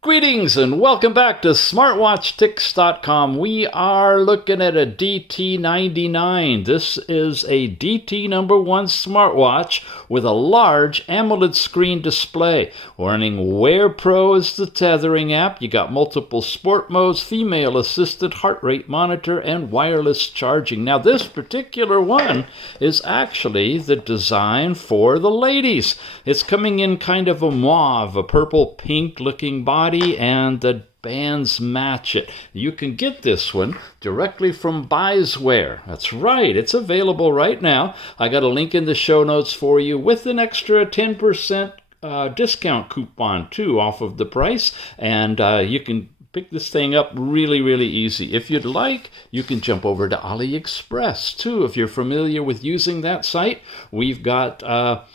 Greetings and welcome back to smartwatchtics.com. We are looking at a DT99. This is a DT1 smartwatch with a large AMOLED screen display. Running Wear Pro is the tethering app. You got multiple sport modes, female assisted heart rate monitor, and wireless charging. Now this particular one is actually the design for the ladies. It's coming in kind of a mauve, a purple pink looking body, and the bands match it. You can get this one directly from Buyswear. That's right, it's available right now. I got a link in the show notes for you with an extra 10% discount coupon too off of the price, and you can pick this thing up really easy. If you'd like, you can jump over to AliExpress too. If you're familiar with using that site, we've got a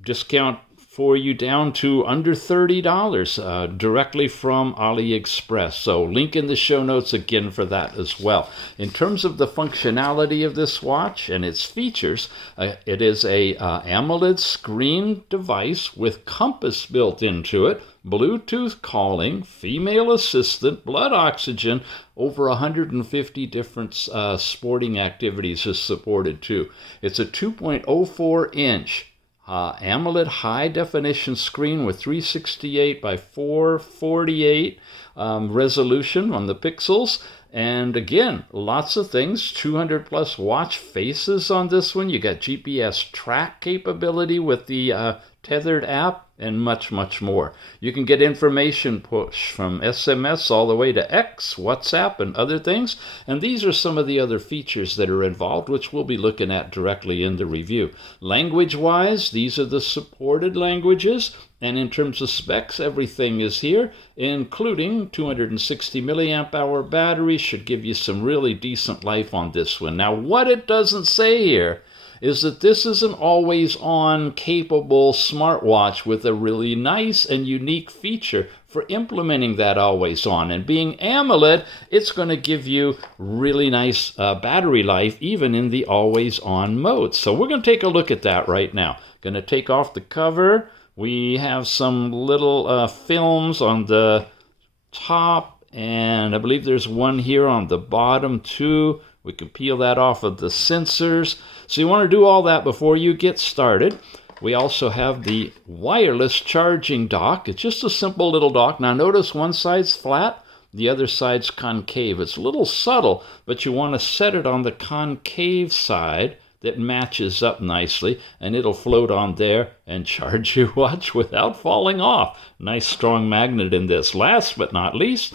discount for you down to under $30 directly from AliExpress. So link in the show notes again for that as well. In terms of the functionality of this watch and its features, it is a AMOLED screen device with compass built into it, Bluetooth calling, female assistant, blood oxygen, over 150 different sporting activities is supported too. It's a 2.04-inch AMOLED high-definition screen with 368 by 448 resolution on the pixels. And again, lots of things, 200 plus watch faces on this one. You got GPS track capability with the tethered app, and much more. You can get information push from SMS all the way to X, WhatsApp, and other things. And these are some of the other features that are involved, which we'll be looking at directly in the review. Language-wise, these are the supported languages. And in terms of specs, everything is here, including 260 milliamp hour battery. Should give you some really decent life on this one. Now, what it doesn't say here is that this is an always-on capable smartwatch with a really nice and unique feature for implementing that always-on. And being AMOLED, it's going to give you really nice battery life even in the always-on mode. So we're going to take a look at that right now. Going to take off the cover. We have some little films on the top, and I believe there's one here on the bottom too. We can peel that off of the sensors. So you want to do all that before you get started. We also have the wireless charging dock. It's just a simple little dock. Now notice one side's flat, the other side's concave. It's a little subtle, but you want to set it on the concave side that matches up nicely, and it'll float on there and charge your watch without falling off. Nice strong magnet in this. Last but not least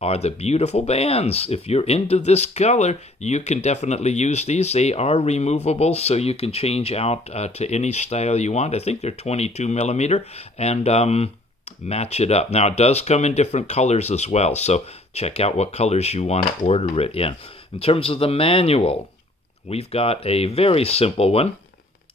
are the beautiful bands. If you're into this color, you can definitely use these. They are removable, so you can change out to any style you want. I think they're 22 millimeter, and match it up. Now, it does come in different colors as well, so check out what colors you want to order it in. In terms of the manual, we've got a very simple one.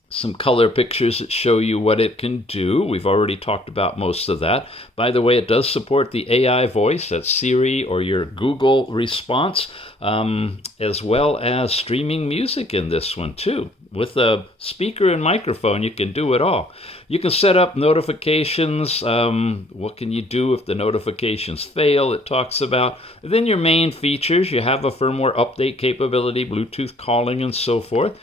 Some color pictures that show you what it can do. We've already talked about most of that. By the way, it does support the AI voice, that's Siri or your Google response, as well as streaming music in this one too. With a speaker and microphone, you can do it all. You can set up notifications. What can you do if the notifications fail? It talks about. And then your main features, you have a firmware update capability, Bluetooth calling, and so forth.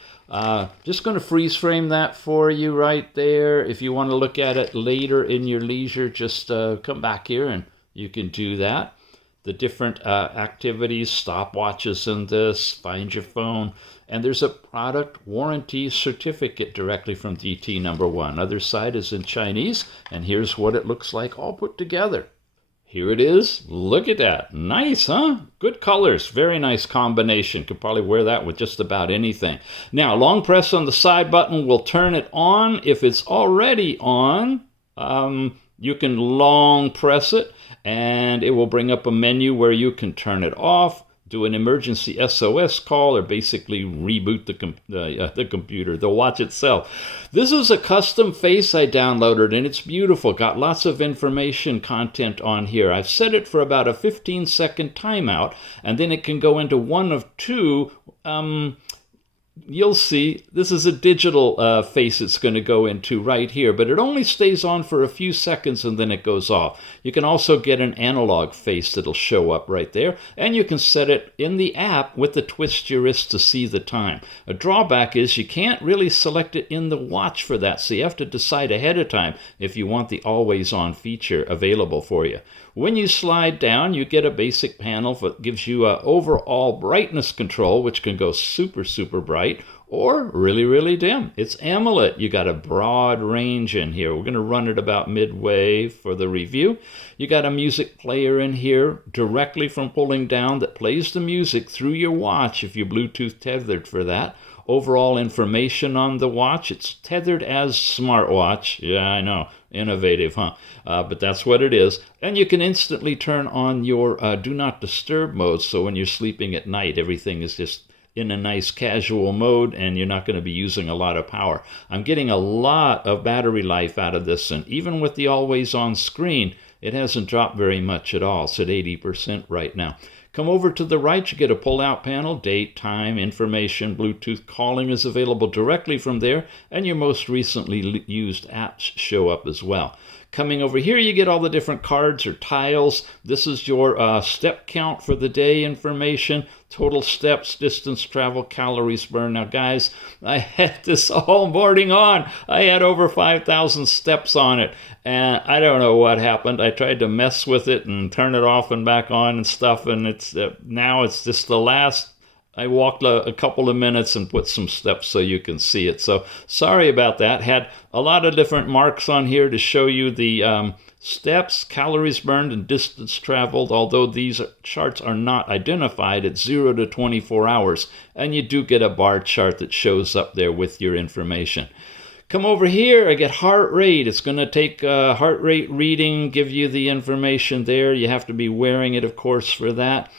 Just going to freeze frame that for you right there. If you want to look at it later in your leisure, just come back here and you can do that. The different activities, stopwatches in this, find your phone, and there's a product warranty certificate directly from DT1. Other side is in Chinese, and here's what it looks like all put together. Here it is. Look at that. Nice, huh? Good colors. Very nice combination. Could probably wear that with just about anything. Now, long press on the side button will turn it on. If it's already on, you can long press it, and it will bring up a menu where you can turn it off, do an emergency SOS call, or basically reboot the computer, the watch itself. This is a custom face I downloaded, and it's beautiful. Got lots of information content on here. I've set it for about a 15-second timeout, and then it can go into one of two you'll see this is a digital face it's going to go into right here, but it only stays on for a few seconds and then it goes off. You can also get an analog face that'll show up right there, and you can set it in the app with the twist your wrist to see the time. A drawback is you can't really select it in the watch for that, so you have to decide ahead of time if you want the always on feature available for you. When you slide down, you get a basic panel that gives you overall brightness control, which can go super, super bright or really, really dim. It's AMOLED. You got a broad range in here. We're going to run it about midway for the review. You got a music player in here directly from pulling down that plays the music through your watch if you're Bluetooth tethered for that. Overall information on the watch, it's tethered as smartwatch. Yeah, I know. Innovative, huh? But that's what it is. And you can instantly turn on your do not disturb mode, so when you're sleeping at night, everything is just in a nice casual mode and you're not going to be using a lot of power. I'm getting a lot of battery life out of this, and even with the always on screen, it hasn't dropped very much at all. It's at 80% right now. Come over to the right, you get a pull-out panel, date, time, information, Bluetooth calling is available directly from there, and your most recently used apps show up as well. Coming over here, you get all the different cards or tiles. This is your step count for the day information, total steps, distance traveled, calories burned. Now, guys, I had this all morning on. I had over 5,000 steps on it, and I don't know what happened. I tried to mess with it and turn it off and back on and stuff, and it's now it's just the last. I walked a couple of minutes and put some steps so you can see it. So sorry about that. Had a lot of different marks on here to show you the steps, calories burned, and distance traveled, although these charts are not identified at 0 to 24 hours. And you do get a bar chart that shows up there with your information. Come over here, I get heart rate. It's going to take a heart rate reading, give you the information there. You have to be wearing it, of course, for that.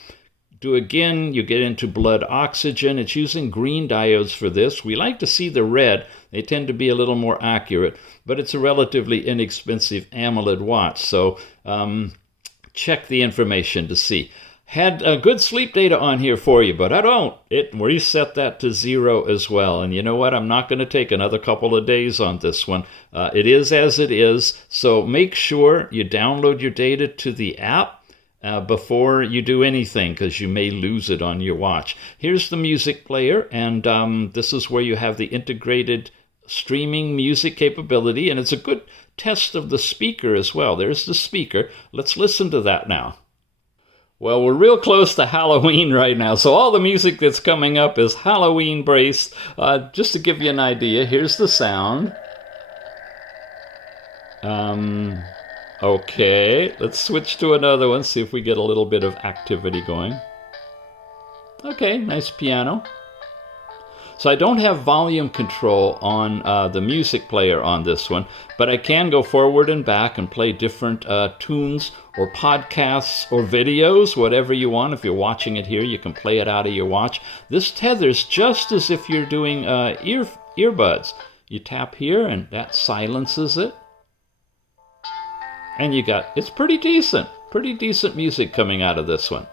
Do again, you get into blood oxygen. It's using green diodes for this. We like to see the red. They tend to be a little more accurate, but it's a relatively inexpensive AMOLED watch, so check the information to see. Had good sleep data on here for you, but I don't. It reset that to 0 as well. And you know what? I'm not going to take another couple of days on this one. It is as it is, so make sure you download your data to the app before you do anything, because you may lose it on your watch. Here's the music player, and this is where you have the integrated streaming music capability, and it's a good test of the speaker as well. There's the speaker. Let's listen to that now. Well, we're real close to Halloween right now, so all the music that's coming up is Halloween-braced. Just to give you an idea, here's the sound. Okay, let's switch to another one, see if we get a little bit of activity going. Okay, nice piano. So I don't have volume control on the music player on this one, but I can go forward and back and play different tunes or podcasts or videos, whatever you want. If you're watching it here, you can play it out of your watch. This tethers just as if you're doing earbuds. You tap here and that silences it. And you got, it's pretty decent music coming out of this one.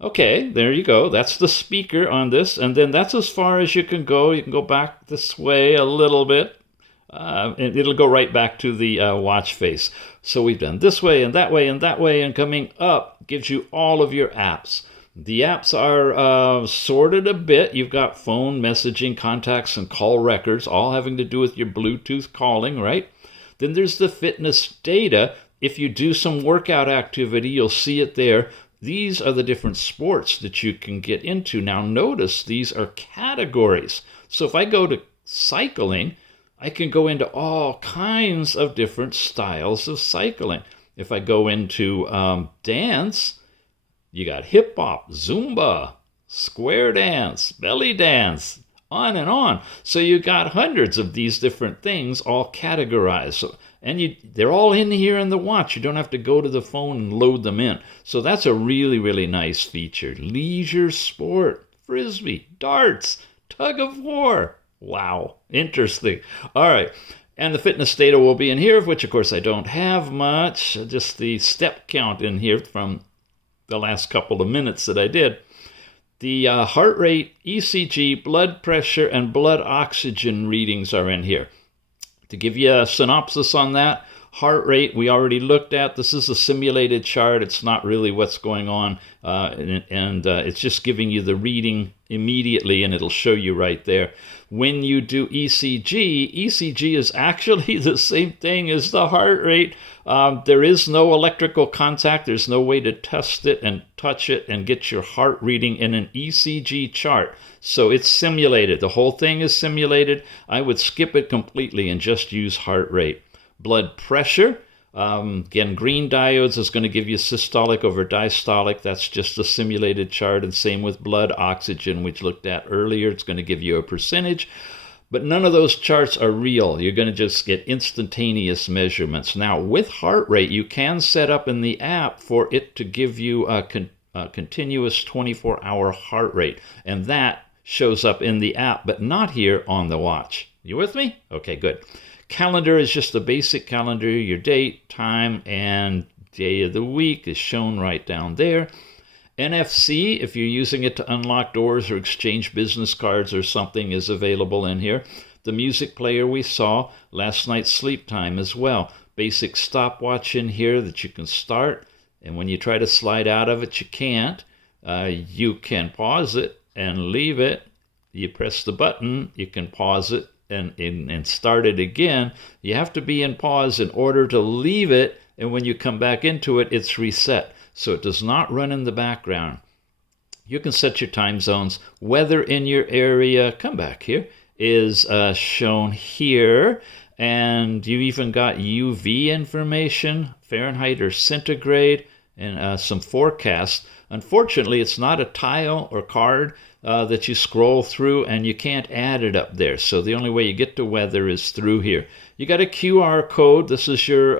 Okay, there you go. That's the speaker on this, and then that's as far as you can go. You can go back this way a little bit, and it'll go right back to the watch face. So we've done this way and that way and that way, and coming up gives you all of your apps. The apps are sorted a bit. You've got phone, messaging, contacts, and call records, all having to do with your Bluetooth calling, right? Then there's the fitness data. If you do some workout activity, you'll see it there. These are the different sports that you can get into. Now notice these are categories. So if I go to cycling, I can go into all kinds of different styles of cycling. If I go into dance, you got hip hop, Zumba, square dance, belly dance, on and on. So you got hundreds of these different things all categorized. So, and they're all in here in the watch. You don't have to go to the phone and load them in. So that's a really, really nice feature. Leisure sport, frisbee, darts, tug of war. Wow, interesting. All right. And the fitness data will be in here, of which, of course, I don't have much. Just the step count in here from the last couple of minutes that I did. The heart rate, ECG, blood pressure, and blood oxygen readings are in here. To give you a synopsis on that, heart rate we already looked at. This is a simulated chart. It's not really what's going on, and it's just giving you the reading immediately, and it'll show you right there. When you do ECG, ECG is actually the same thing as the heart rate. There is no electrical contact. There's no way to test it and touch it and get your heart reading in an ECG chart. So it's simulated. The whole thing is simulated. I would skip it completely and just use heart rate. Blood pressure. Again, green diodes is going to give you systolic over diastolic. That's just a simulated chart. And same with blood oxygen, which looked at earlier. It's going to give you a percentage. But none of those charts are real. You're going to just get instantaneous measurements. Now, with heart rate, you can set up in the app for it to give you a continuous 24-hour heart rate. And that shows up in the app, but not here on the watch. You with me? Okay, good. Calendar is just a basic calendar. Your date, time, and day of the week is shown right down there. NFC, if you're using it to unlock doors or exchange business cards or something, is available in here. The music player we saw, last night's sleep time as well. Basic stopwatch in here that you can start, and when you try to slide out of it, you can't. You can pause it and leave it. You press the button, you can pause it and start it again. You have to be in pause in order to leave it, and when you come back into it, it's reset. So it does not run in the background. You can set your time zones. Weather in your area, come back here, is shown here. And you even got UV information, Fahrenheit or centigrade, and some forecast. Unfortunately, it's not a tile or card that you scroll through, and you can't add it up there. So the only way you get to weather is through here. You got a QR code. This is your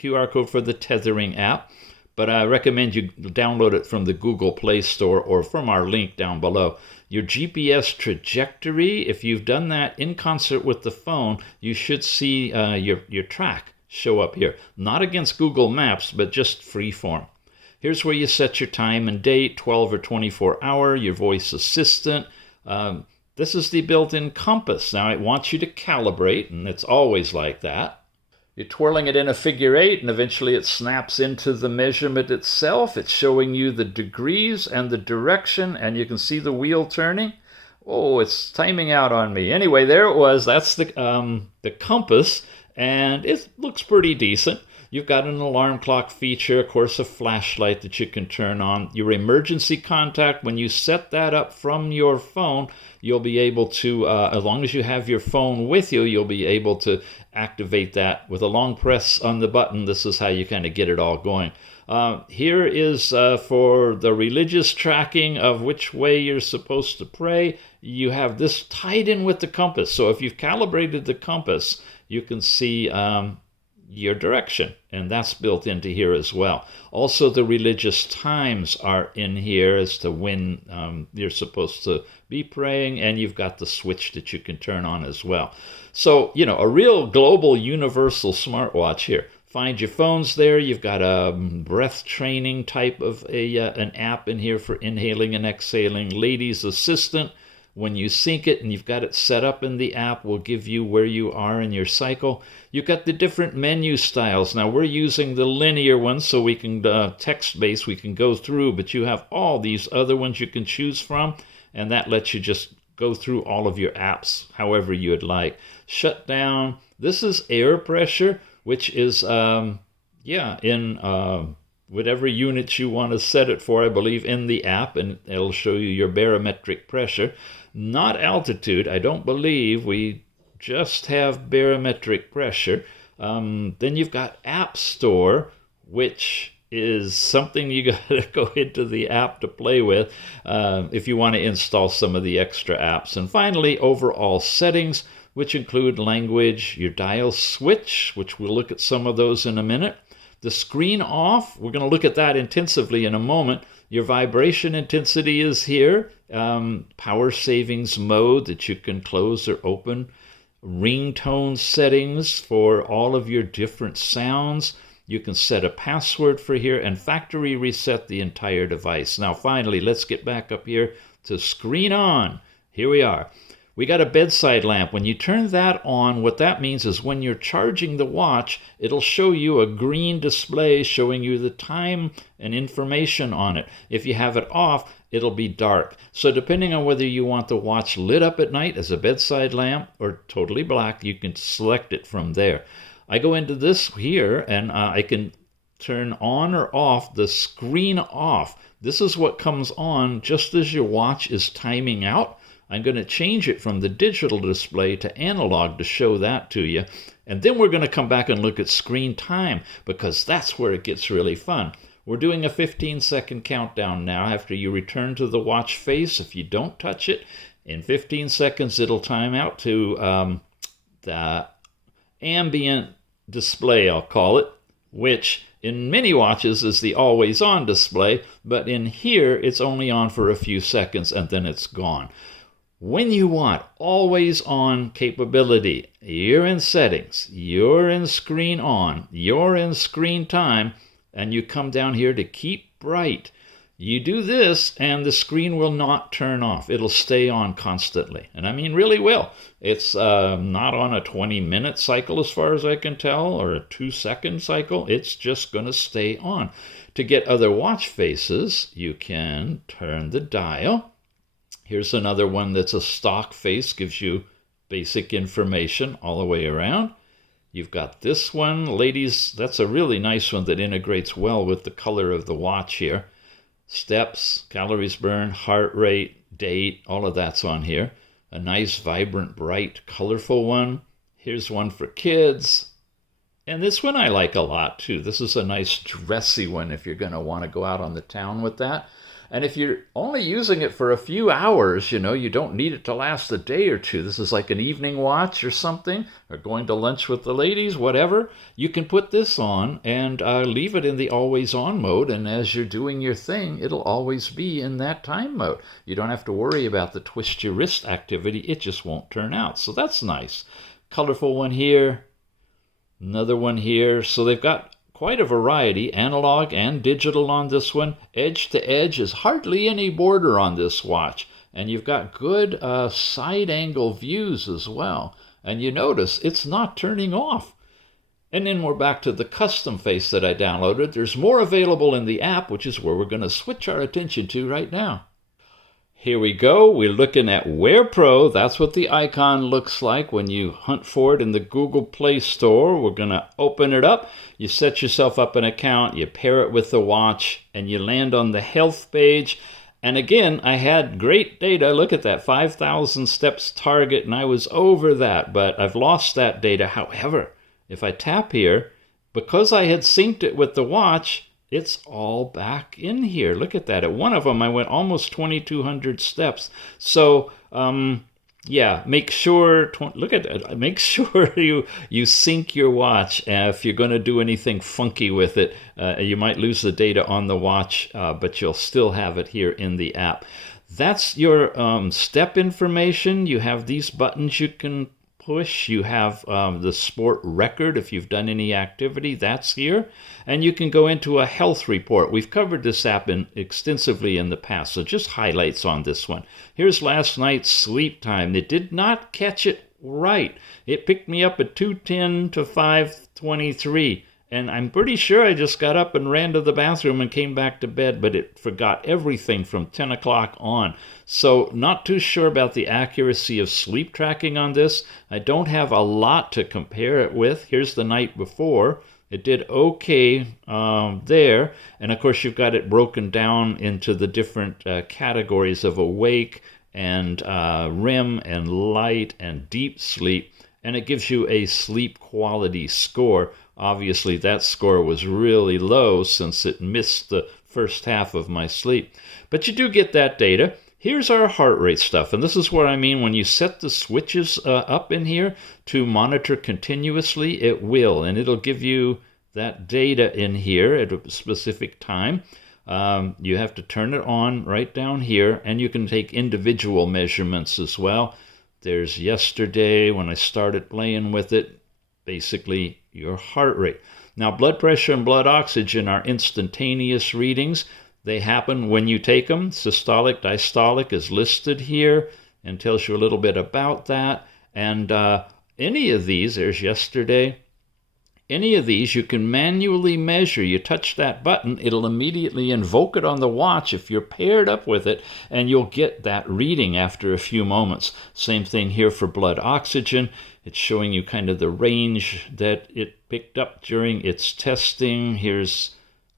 QR code for the Tethering app, but I recommend you download it from the Google Play Store or from our link down below. Your GPS trajectory, if you've done that in concert with the phone, you should see your track show up here. Not against Google Maps, but just freeform. Here's where you set your time and date, 12 or 24 hour, your voice assistant. This is the built-in compass. Now it wants you to calibrate, and it's always like that. You're twirling it in a figure 8, and eventually it snaps into the measurement itself. It's showing you the degrees and the direction, and you can see the wheel turning. Oh, it's timing out on me. Anyway, there it was. That's the compass, and it looks pretty decent. You've got an alarm clock feature, of course, a flashlight that you can turn on. Your emergency contact, when you set that up from your phone, you'll be able to, as long as you have your phone with you, you'll be able to activate that with a long press on the button. This is how you kind of get it all going. Here is for the religious tracking of which way you're supposed to pray. You have this tied in with the compass. So if you've calibrated the compass, you can see your direction, and that's built into here as well. Also, the religious times are in here as to when you're supposed to be praying, and you've got the switch that you can turn on as well. So, you know, a real global universal smartwatch here. Find your phones there. You've got a breath training type of an app in here for inhaling and exhaling. Ladies assistant. When you sync it and you've got it set up in the app, will give you where you are in your cycle. You've got the different menu styles. Now, we're using the linear ones, so we can, text-based, we can go through, but you have all these other ones you can choose from, and that lets you just go through all of your apps however you would like. Shut down. This is air pressure, which is, in whatever units you want to set it for, I believe, in the app, and it'll show you your barometric pressure. Not altitude. I don't believe we just have barometric pressure. Then you've got App Store, which is something you got to go into the app to play with if you want to install some of the extra apps. And finally, overall settings, which include language, your dial switch, which we'll look at some of those in a minute. The screen off, we're going to look at that intensively in a moment. Your vibration intensity is here. Power savings mode that you can close or open. Ringtone settings for all of your different sounds. You can set a password for here and factory reset the entire device. Now finally, let's get back up here to screen on. Here we are. We got a bedside lamp. When you turn that on, what that means is when you're charging the watch, it'll show you a green display showing you the time and information on it. If you have it off, it'll be dark. So depending on whether you want the watch lit up at night as a bedside lamp or totally black, you can select it from there. I go into this here and I can turn on or off the screen off. This is what comes on just as your watch is timing out. I'm going to change it from the digital display to analog to show that to you. And then we're going to come back and look at screen time because that's where it gets really fun. We're doing a 15-second countdown now after you return to the watch face. If you don't touch it, in 15 seconds it'll time out to the ambient display, I'll call it, which in many watches is the always-on display, but in here it's only on for a few seconds and then it's gone. When you want always-on capability, you're in settings, you're in screen on, you're in screen time, and you come down here to keep bright. You do this and the screen will not turn off. It'll stay on constantly. And I mean really will. It's not on a 20-minute cycle as far as I can tell, or a 2-second cycle. It's just going to stay on. To get other watch faces, you can turn the dial. Here's another one that's a stock face, gives you basic information all the way around. You've got this one, ladies, that's a really nice one that integrates well with the color of the watch here. Steps, calories burned, heart rate, date, all of that's on here. A nice, vibrant, bright, colorful one. Here's one for kids. And this one I like a lot too. This is a nice dressy one if you're going to want to go out on the town with that. And if you're only using it for a few hours, you know, you don't need it to last a day or two. This is like an evening watch or something, or going to lunch with the ladies, whatever. You can put this on and leave it in the always-on mode, and as you're doing your thing, it'll always be in that time mode. You don't have to worry about the twist your wrist activity. It just won't turn out. So that's nice. Colorful one here, another one here. So they've got quite a variety, analog and digital on this one. Edge to edge is hardly any border on this watch. And you've got good side angle views as well. And you notice it's not turning off. And then we're back to the custom face that I downloaded. There's more available in the app, which is where we're going to switch our attention to right now. Here we go. We're looking at Wear Pro. That's what the icon looks like when you hunt for it in the Google Play Store. We're going to open it up. You set yourself up an account, you pair it with the watch, and you land on the health page. And again, I had great data. Look at that, 5,000 steps target, and I was over that, but I've lost that data. However, if I tap here, because I had synced it with the watch, it's all back in here. Look at that. At one of them, I went almost 2,200 steps. So, yeah, make sure, look at that. Make sure you sync your watch. If you're going to do anything funky with it, you might lose the data on the watch, but you'll still have it here in the app. That's your step information. You have these buttons you can push. You have the sport record if you've done any activity, that's here. And you can go into a health report. We've covered this app extensively in the past, so just highlights on this one. Here's last night's sleep time. It did not catch it right. It picked me up at 2:10 to 5:23. And I'm pretty sure I just got up and ran to the bathroom and came back to bed, but it forgot everything from 10 o'clock on. So not too sure about the accuracy of sleep tracking on this. I don't have a lot to compare it with. Here's the night before. It did okay there. And of course, you've got it broken down into the different categories of awake and REM and light and deep sleep. And it gives you a sleep quality score. Obviously, that score was really low since it missed the first half of my sleep. But you do get that data. Here's our heart rate stuff. And this is what I mean when you set the switches up in here to monitor continuously, it will. And it'll give you that data in here at a specific time. You have to turn it on right down here. And you can take individual measurements as well. There's yesterday when I started playing with it. Basically, your heart rate. Now, blood pressure and blood oxygen are instantaneous readings. They happen when you take them. Systolic, diastolic is listed here and tells you a little bit about that. And any of these, there's yesterday, any of these you can manually measure. You touch that button, it'll immediately invoke it on the watch if you're paired up with it, and you'll get that reading after a few moments. Same thing here for blood oxygen. It's showing you kind of the range that it picked up during its testing. Here's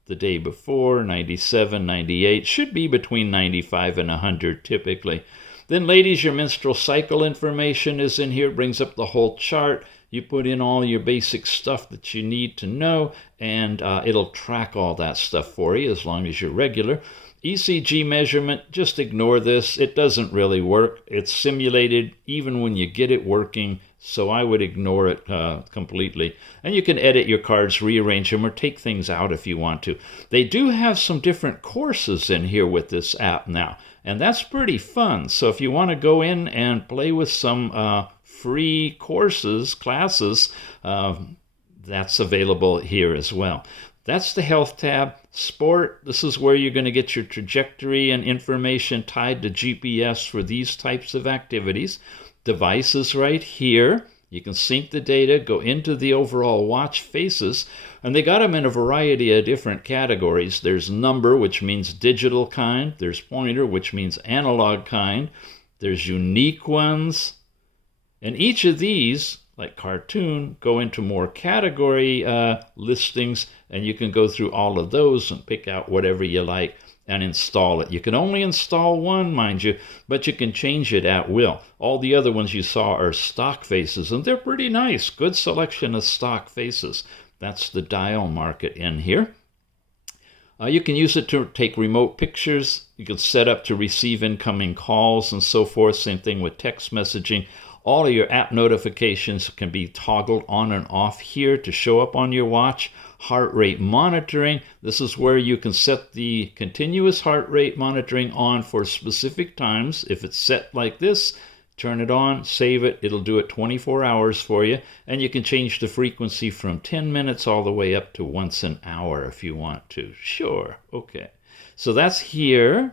the day before, 97, 98. Should be between 95 and 100 typically. Then, ladies, your menstrual cycle information is in here. It brings up the whole chart. You put in all your basic stuff that you need to know, and it'll track all that stuff for you as long as you're regular. ECG measurement, just ignore this. It doesn't really work. It's simulated even when you get it working, so I would ignore it completely. And you can edit your cards, rearrange them, or take things out if you want to. They do have some different courses in here with this app now, and that's pretty fun. So if you want to go in and play with some free courses, classes, that's available here as well. That's the health tab. Sport, this is where you're going to get your trajectory and information tied to GPS for these types of activities. Devices right here. You can sync the data, go into the overall watch faces, and they got them in a variety of different categories. There's number, which means digital kind. There's pointer, which means analog kind. There's unique ones. And each of these, like cartoon, go into more category listings, and you can go through all of those and pick out whatever you like and install it. You can only install one, mind you, but you can change it at will. All the other ones you saw are stock faces, and they're pretty nice. Good selection of stock faces. That's the dial market in here. You can use it to take remote pictures. You can set up to receive incoming calls and so forth. Same thing with text messaging. All of your app notifications can be toggled on and off here to show up on your watch. Heart rate monitoring. This is where you can set the continuous heart rate monitoring on for specific times. If it's set like this, turn it on, save it. It'll do it 24 hours for you. And you can change the frequency from 10 minutes all the way up to once an hour if you want to. Sure. Okay. So that's here.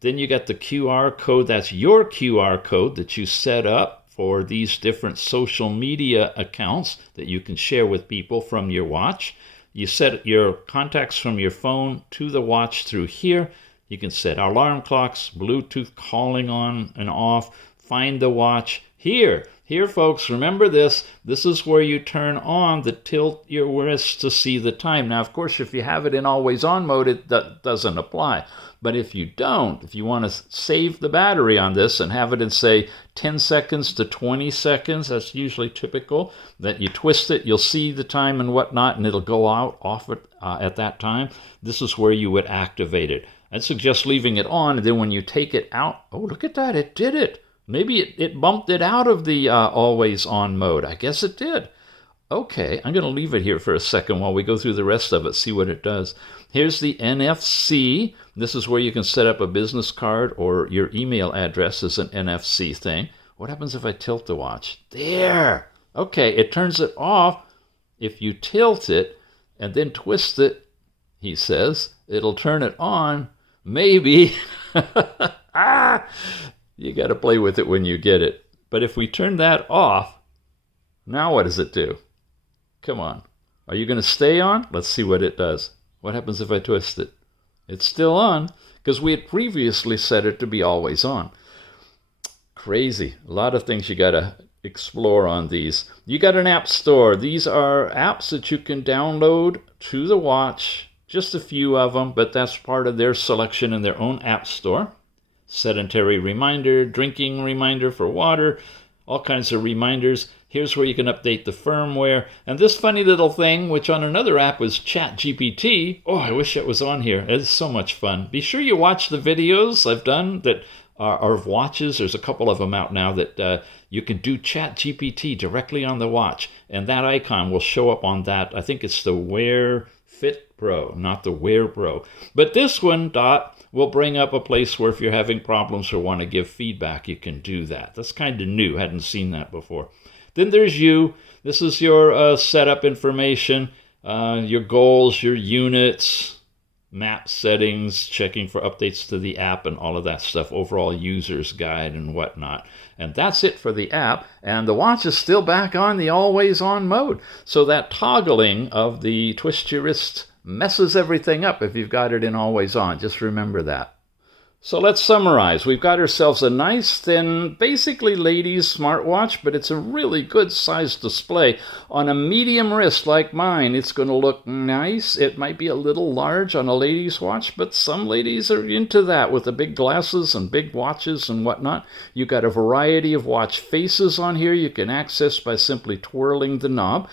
Then you got the QR code. That's your QR code that you set up for these different social media accounts that you can share with people from your watch. You set your contacts from your phone to the watch through here. You can set alarm clocks, Bluetooth calling on and off, find the watch. Here, folks, remember this. This is where you turn on the tilt your wrist to see the time. Now, of course, if you have it in always on mode, it doesn't apply. But if you don't, if you want to save the battery on this and have it in, say, 10 seconds to 20 seconds, that's usually typical, that you twist it, you'll see the time and whatnot, and it'll go off at that time. This is where you would activate it. I'd suggest leaving it on, and then when you take it out, oh, look at that, it did it. Maybe it bumped it out of the always on mode. I guess it did. Okay, I'm going to leave it here for a second while we go through the rest of it, see what it does. Here's the NFC. This is where you can set up a business card or your email address as an NFC thing. What happens if I tilt the watch? There! Okay, it turns it off. If you tilt it and then twist it, he says, it'll turn it on. Maybe. You got to play with it when you get it. But if we turn that off, now what does it do? Come on. Are you going to stay on? Let's see what it does. What happens if I twist it? It's still on because we had previously set it to be always on. Crazy. A lot of things you got to explore on these. You got an app store. These are apps that you can download to the watch. Just a few of them, but that's part of their selection in their own app store. Sedentary reminder, drinking reminder for water, all kinds of reminders. Here's where you can update the firmware. And this funny little thing, which on another app was ChatGPT. Oh, I wish it was on here. It's so much fun. Be sure you watch the videos I've done that are of watches. There's a couple of them out now that you can do ChatGPT directly on the watch. And that icon will show up on that. I think it's the Wear Fit Pro, not the Wear Pro. But this one, Dot, will bring up a place where if you're having problems or want to give feedback, you can do that. That's kind of new. Hadn't seen that before. Then there's you. This is your setup information. your goals, your units, map settings, checking for updates to the app and all of that stuff, overall user's guide and whatnot. And that's it for the app. And the watch is still back on the always on mode. So that toggling of the twist your wrist messes everything up if you've got it in always on. Just remember that. So let's summarize. We've got ourselves a nice, thin, basically ladies' smartwatch, but it's a really good sized display. On a medium wrist like mine, it's going to look nice. It might be a little large on a lady's watch, but some ladies are into that with the big glasses and big watches and whatnot. You've got a variety of watch faces on here you can access by simply twirling the knob.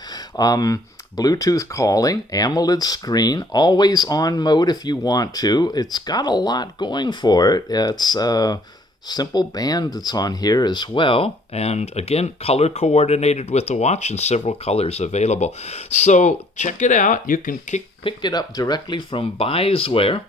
Bluetooth calling, AMOLED screen, always on mode if you want to. It's got a lot going for it. It's a simple band that's on here as well. And again, color coordinated with the watch and several colors available. So check it out. You can pick it up directly from Bizeware.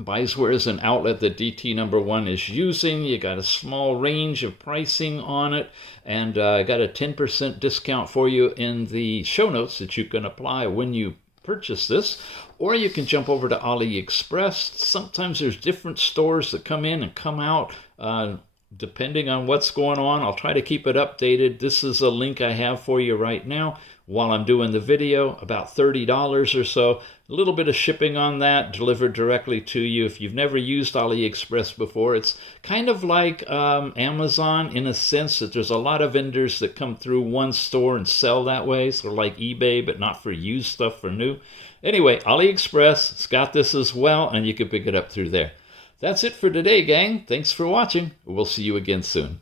Bizeware is an outlet that DT1 is using. You got a small range of pricing on it, and I got a 10% discount for you in the show notes that you can apply when you purchase this. Or you can jump over to AliExpress. Sometimes there's different stores that come in and come out depending on what's going on. I'll try to keep it updated. This is a link I have for you right now while I'm doing the video, about $30 or so. A little bit of shipping on that, delivered directly to you. If you've never used AliExpress before, it's kind of like Amazon in a sense that there's a lot of vendors that come through one store and sell that way, sort of like eBay, but not for used stuff, for new. Anyway, AliExpress has got this as well, and you can pick it up through there. That's it for today, gang. Thanks for watching. We'll see you again soon.